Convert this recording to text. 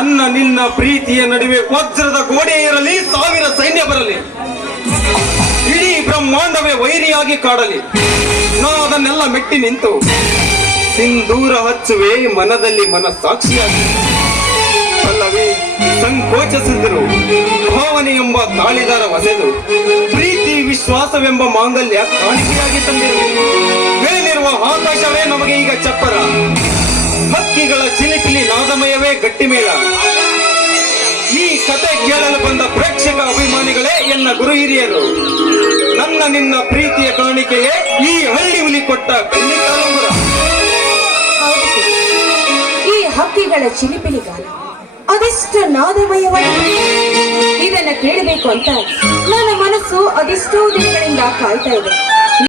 ನನ್ನ ನಿನ್ನ ಪ್ರೀತಿಯ ನಡುವೆ ವಜ್ರದ ಗೋಡೆ ಇರಲಿ, ಸಾವಿರ ಸೈನ್ಯ ಬರಲಿ, ಇಡೀ ಬ್ರಹ್ಮಾಂಡವೇ ವೈರಿಯಾಗಿ ಕಾಡಲಿ, ನಾ ಅದನ್ನೆಲ್ಲ ಮೆಟ್ಟಿ ನಿಂತು ಸಿಂಧೂರ ಹಚ್ಚುವೆ ಮನದಲ್ಲಿ ಮನಸ್ಸಾಕ್ಷಿಯಾಗಿ. ಅಲ್ಲವೇ ಸಂಕೋಚಿಸಿದರು ಭಾವನೆ ಎಂಬ ತಾಳಿದಾರ ಒಸೆದು ಪ್ರೀತಿ ವಿಶ್ವಾಸವೆಂಬ ಮಾಂಗಲ್ಯ ಕಾಣಿಕೆಯಾಗಿ ತಂದಿರು. ಮೇಲಿರುವ ಆಕಾಶವೇ ನಮಗೆ ಈಗ ಚಪ್ಪರ, ಹಕ್ಕಿಗಳ ಚಿಲಿಪಿಲಿ ನಾದಮಯವೇ ಗಟ್ಟಿಮೇಳ. ಈ ಕತೆ ಕೇಳಲು ಬಂದ ಪ್ರೇಕ್ಷಕ ಅಭಿಮಾನಿಗಳೇ ಎನ್ನ ಗುರು ಹಿರಿಯರು, ನನ್ನ ನಿನ್ನ ಪ್ರೀತಿಯ ಕಾಣಿಕೆಯೇ ಈ ಹಳ್ಳಿ ಹುಲಿ ಕೊಟ್ಟ ಕಣ್ಣಿಕಾಲಂಬರ. ಈ ಹಕ್ಕಿಗಳ ಚಿಲಿಪಿಲಿ ಗಾನ ಅದೆಷ್ಟು ನಾದಮಯವಾಗಿದೆ. ಇದನ್ನ ಕೇಳಬೇಕು ಅಂತ ನನ್ನ ಮನಸ್ಸು ಅದೆಷ್ಟೋ ದಿನಗಳಿಂದ ಕಾಯ್ತಾ ಇದೆ.